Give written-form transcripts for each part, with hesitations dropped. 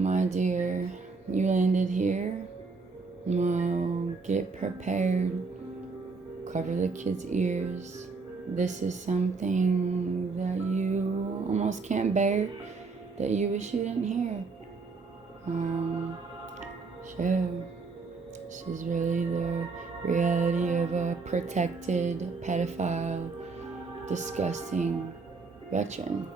my dear, you landed here. Well, get prepared. Cover the kids' ears. This is something that you almost can't bear, that you wish you didn't hear. So, this is really the reality of a protected, pedophile, disgusting veteran.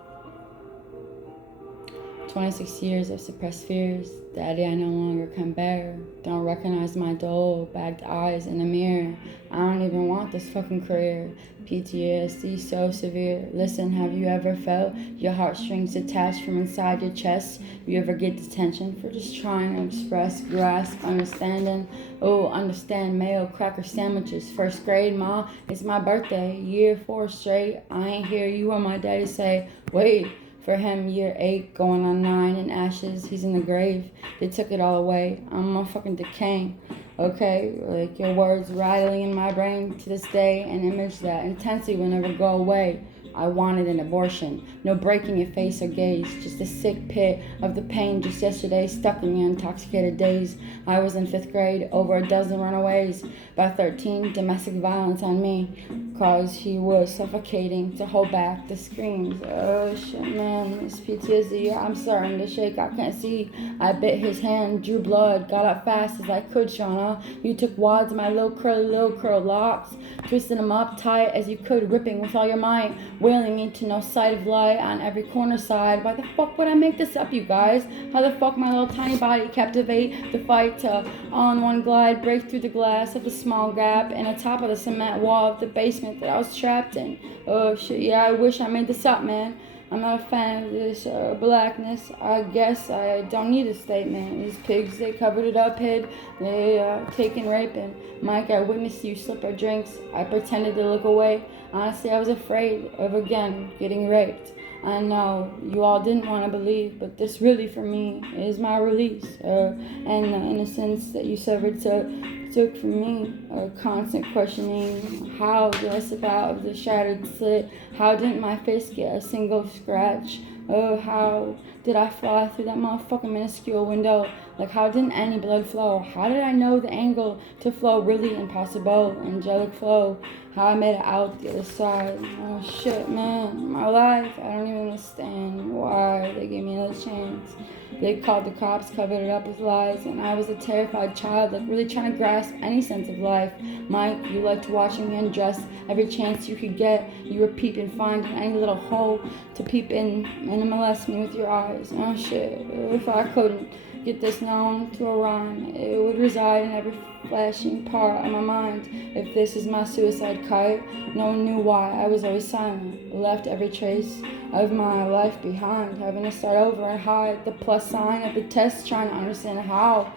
26 years of suppressed fears. Daddy, I no longer can bear. Don't recognize my dull, bagged eyes in the mirror. I don't even want this fucking career. PTSD so severe. Listen, have you ever felt your heartstrings detached from inside your chest? You ever get detention for just trying to express, grasp, understanding? Oh, understand mayo cracker sandwiches. First grade, ma, it's my birthday. Year 4 straight. I ain't hear you or my daddy say, wait. For him, year 8, going on 9 in ashes. He's in the grave. They took it all away. I'm motherfucking decaying. Okay, like your words rattling in my brain to this day, an image that intensity will never go away. I wanted an abortion. No breaking your face or gaze. Just a sick pit of the pain just yesterday stuck in your intoxicated days. I was in 5th grade, over a dozen runaways. By 13, domestic violence on me. Cause he was suffocating to hold back the screams. Oh shit, man, this PTSD, I'm starting to shake, I can't see. I bit his hand, drew blood, got up fast as I could, Shauna. You took wads of my little curled locks, twisted them up tight as you could, ripping with all your might, wailing me to no sight of light on every corner side. Why the fuck would I make this up, you guys? How the fuck my little tiny body captivate the fight to all in one glide, break through the glass of the small gap and the top of the cement wall of the basement that I was trapped in. Oh shit, yeah, I wish I made this up, man. I'm not a fan of this blackness. I guess I don't need a statement. These pigs, they covered it up, hid. They taken raping. Mike, I witnessed you slip our drinks. I pretended to look away. Honestly, I was afraid of again getting raped. I know you all didn't want to believe, but this really for me is my release. And the innocence that you severed took from me. Constant questioning. How did I slip out of the shattered slit? How didn't my face get a single scratch? Oh, how did I fly through that motherfucking minuscule window? Like, how didn't any blood flow? How did I know the angle to flow really impossible? Angelic flow. How I made it out the other side. Oh shit, man. My life. I don't even understand why they gave me another chance. They called the cops, covered it up with lies, and I was a terrified child, like really trying to grasp any sense of life. Mike, you liked watching me undress every chance you could get. You were peeping, finding any little hole to peep in and molest me with your eyes. Oh shit, if I couldn't get this known to a rhyme, it would reside in every flashing part of my mind. If this is my suicide kite, no one knew why. I was always silent, left every trace of my life behind, having to start over and hide the plus sign of the test, trying to understand how.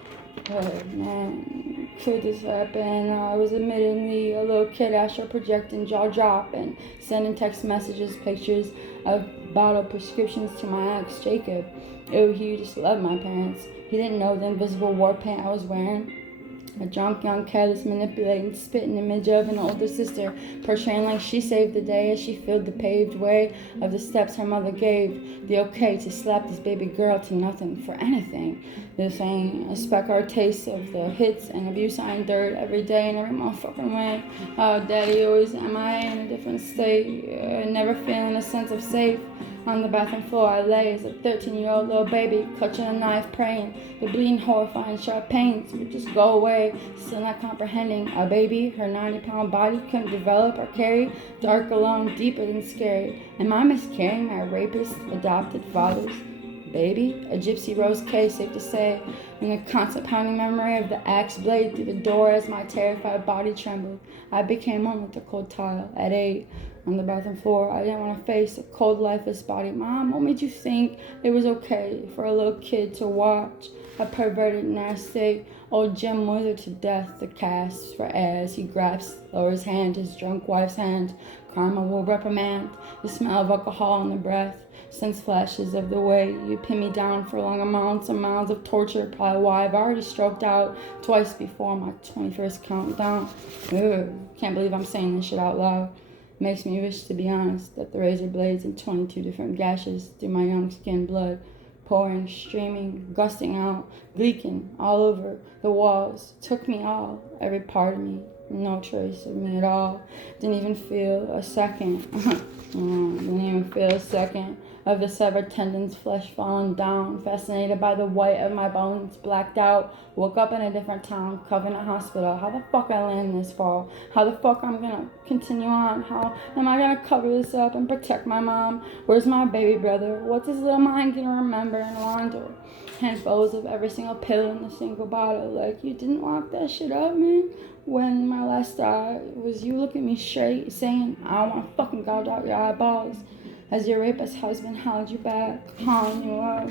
Oh man, could this happen? I was admittedly a little kid, astral projecting, jaw dropping, sending text messages, pictures of bottle prescriptions to my ex, Jacob. Oh, he just loved my parents. He didn't know the invisible war paint I was wearing. A drunk, young, careless, manipulating, spitting image of an older sister, portraying like she saved the day as she filled the paved way of the steps her mother gave. The okay to slap this baby girl to nothing for anything. This ain't a speck or a taste of the hits and abuse I endured every day in every motherfucking way. Oh, daddy always MIA in a different state, never feeling a sense of safe. On the bathroom floor I lay as a 13-year-old little baby, clutching a knife, praying the bleeding, horrifying, sharp pains would just go away, still not comprehending. A baby, her 90-pound body couldn't develop or carry, dark, alone, deeper than scary. Am I miscarrying my rapist, adopted father's baby? A gypsy rose case, safe to say, and the constant pounding memory of the axe blade through the door as my terrified body trembled. I became one with the cold tile at 8. On the bathroom floor, I didn't want to face a cold, lifeless body. Mom, what made you think it was okay for a little kid to watch a perverted, nasty old Jim wither to death? The cast for air as he grasps Laura's hand, his drunk wife's hand. Karma will reprimand. The smell of alcohol in the breath. Sense flashes of the way you pin me down for long amounts and miles of torture. Probably why I've already stroked out twice before my 21st countdown. Ugh, can't believe I'm saying this shit out loud. Makes me wish, to be honest, that the razor blades in 22 different gashes through my young skin blood pouring, streaming, gusting out, leaking all over the walls. Took me all, every part of me. No trace of me at all. Didn't even feel a second. Didn't even feel a second of the severed tendons, flesh falling down. Fascinated by the white of my bones, blacked out. Woke up in a different town, Covenant Hospital. How the fuck I land this fall? How the fuck I'm gonna continue on? How am I gonna cover this up and protect my mom? Where's my baby brother? What's his little mind gonna remember and launder? Handfuls of every single pill in the single bottle. Like, you didn't lock that shit up, man? When my last thought was you look at me straight, saying, I want to fucking gouge out your eyeballs. As your rapist husband held you back, calling you up,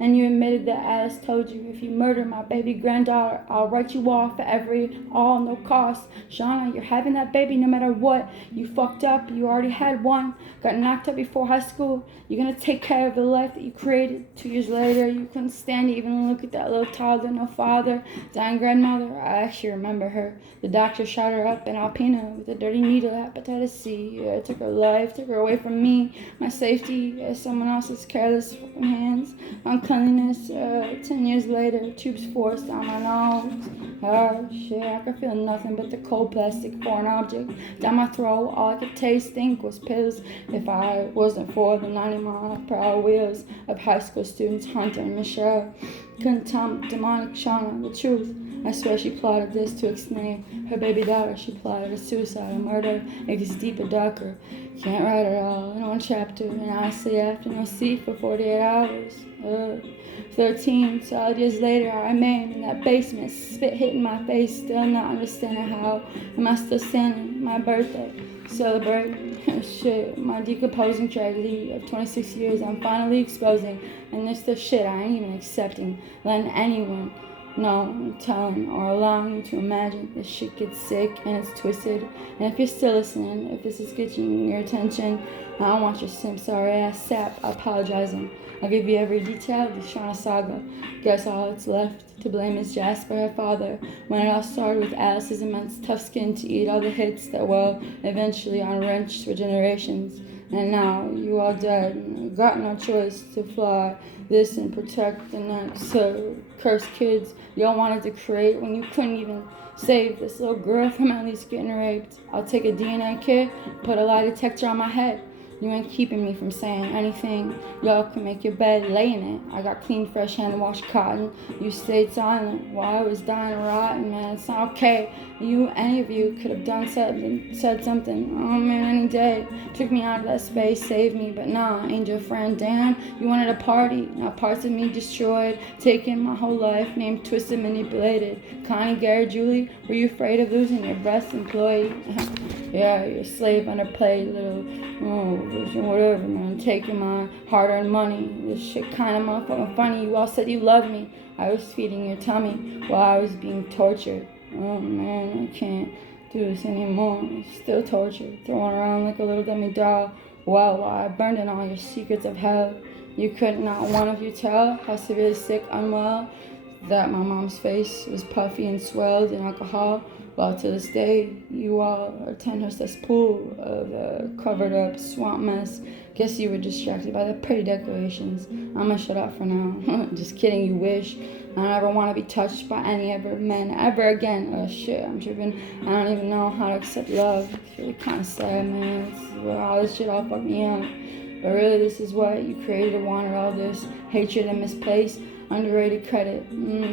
and you admitted that Alice told you, if you murder my baby granddaughter, I'll write you off all, no cost. Shauna, you're having that baby no matter what. You fucked up, you already had one, got knocked up before high school. You're gonna take care of the life that you created. 2 years later, you couldn't stand to even look at that little toddler, no father, dying grandmother. I actually remember her. The doctor shot her up in Alpena with a dirty needle, hepatitis C. Took her life, took her away from me. My safety, someone else's careless hands, uncleanliness. 10 years later, tubes forced down my nose. Oh shit, I could feel nothing but the cold plastic foreign object down my throat. All I could taste, think was pills. If I wasn't for the 90-mile-per-hour wheels of high school students Hunter and Michelle, couldn't tell demonic Shauna the truth. I swear she plotted this to explain her baby daughter. She plotted a suicide, a murder. It gets deeper, darker. Can't write it all in one chapter. And honestly, after no sleep for 48 hours. 13 solid years later, I remain in that basement, spit hitting my face, still not understanding how am I still standing. My birthday, celebrating shit, my decomposing tragedy of 26 years. I'm finally exposing, and this the shit I ain't even accepting, letting anyone know, telling or allowing you to imagine. This shit gets sick and it's twisted. And if you're still listening, if this is getting your attention, I don't want your simp sorry ass sap apologizing. I'll give you every detail of the Shauna saga. Guess all that's left to blame is Jasper, her father, when it all started with Alice's immense tough skin to eat all the hits that will eventually unwrenched for generations. And now you all dead, and got no choice to fly this and protect the next cursed kids y'all wanted to create when you couldn't even save this little girl from at least getting raped. I'll take a DNA kit, put a lie detector on my head. You ain't keeping me from saying anything. Y'all can make your bed, lay in it. I got clean, fresh, hand-washed cotton. You stayed silent while I was dying rotten, man. It's not okay. Any of you could have said something. Oh man, any day. Took me out of that space, saved me, but nah, angel friend, damn. You wanted a party. Now parts of me destroyed, taken my whole life, named twisted, manipulated. Connie, Gary, Julie, were you afraid of losing your best employee? Yeah, you're a slave, underpaid, little, whatever, man. Taking my hard-earned money. This shit kind of motherfucking funny. You all said you loved me. I was feeding your tummy while I was being tortured. Oh, man, I can't do this anymore. Still tortured, thrown around like a little dummy doll. Well, while I burned in all your secrets of hell, you could not one of you tell how severely sick, unwell, that my mom's face was puffy and swelled in alcohol. Well, to this day, you all are Tenhurst's pool of a covered-up swamp mess. Guess you were distracted by the pretty decorations. I'm gonna shut up for now. Just kidding, you wish. I don't ever want to be touched by any ever men ever again. Oh shit, I'm tripping. I don't even know how to accept love. It's really kind of sad, man. All this shit all fucked me up. But really, this is what you created and wanted, all this hatred and misplaced. Underrated credit.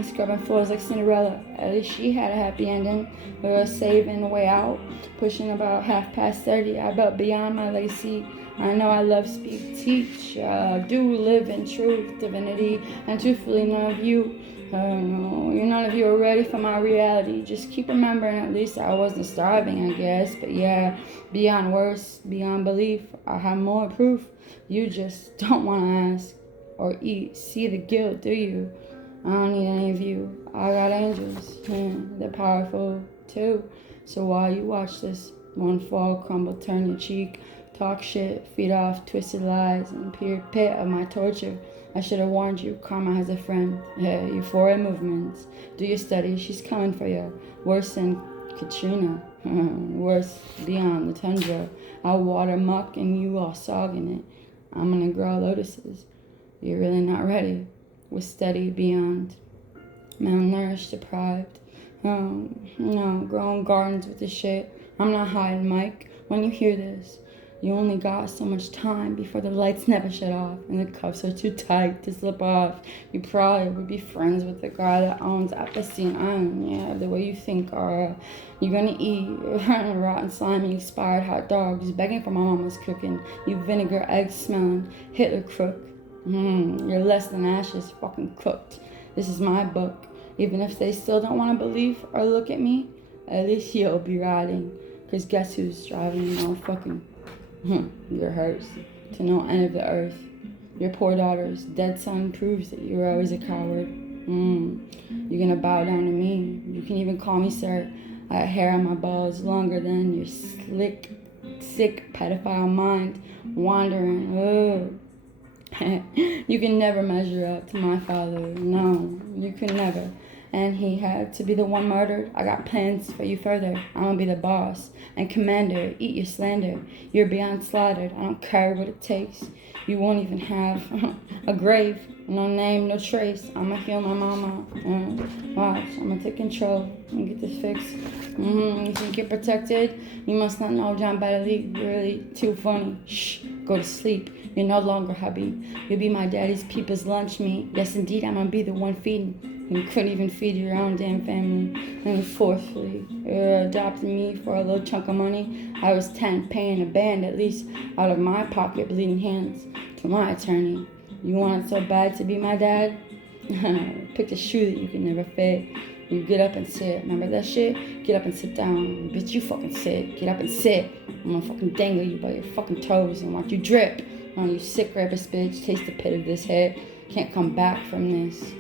Scrubbing floors like Cinderella. At least she had a happy ending. We were saving the way out. Pushing about 30. I bet beyond my legacy. I know I love, speak, teach. Do live in truth, divinity. And truthfully, none of you are ready for my reality. Just keep remembering, at least I wasn't starving, I guess. But yeah, beyond worse, beyond belief, I have more proof. You just don't want to ask or eat, see the guilt, do you? I don't need any of you. I got angels, they're powerful too. So while you watch this one fall, crumble, turn your cheek, talk shit, feed off twisted lies, and pure pit of my torture, I should have warned you, karma has a friend. Yeah, euphoria movements. Do your study, she's coming for you. Worse than Katrina. Worse beyond the tundra. I'll water muck and you all sogging it. I'm gonna grow lotuses. You're really not ready. Was steady beyond. Malnourished, deprived. No, growing gardens with the shit. I'm not hiding, Mike. When you hear this, you only got so much time before the lights never shut off and the cuffs are too tight to slip off. You probably would be friends with the guy that owns Epstein Island. Yeah, the way you think are you're gonna eat rotten, slimy, expired hot dogs, begging for my mama's cooking. You vinegar, egg smelling, Hitler crook. You're less than ashes, fucking cooked. This is my book. Even if they still don't want to believe or look at me, at least you'll be riding. Cause guess who's driving your fucking your hearse to no end of the earth. Your poor daughter's dead son proves that you were always a coward. You're gonna bow down to me. You can even call me sir. I got hair on my balls longer than your slick, sick pedophile mind wandering. You can never measure up to my father. No, you can never. And he had to be the one murdered. I got plans for you further. I'm gonna be the boss and commander. Eat your slander. You're beyond slaughtered. I don't care what it takes. You won't even have a grave. No name, no trace. I'ma heal my mama. Watch, I'ma take control and get this fixed. You think you're protected? You must not know John Baddeley. You're really too funny. Shh, go to sleep. You're no longer hubby. You'll be my daddy's people's lunch meat. Yes, indeed, I'm gonna be the one feeding. You couldn't even feed your own damn family. And fourthly, you're adopting me for a little chunk of money. I was 10, paying a band at least out of my pocket, bleeding hands to my attorney. You want it so bad to be my dad? Picked a shoe that you could never fit. You get up and sit. Remember that shit? Get up and sit down. Bitch, you fucking sit. Get up and sit. I'm gonna fucking dangle you by your fucking toes and watch you drip. Oh, you sick rapist bitch. Taste the pit of this head. Can't come back from this.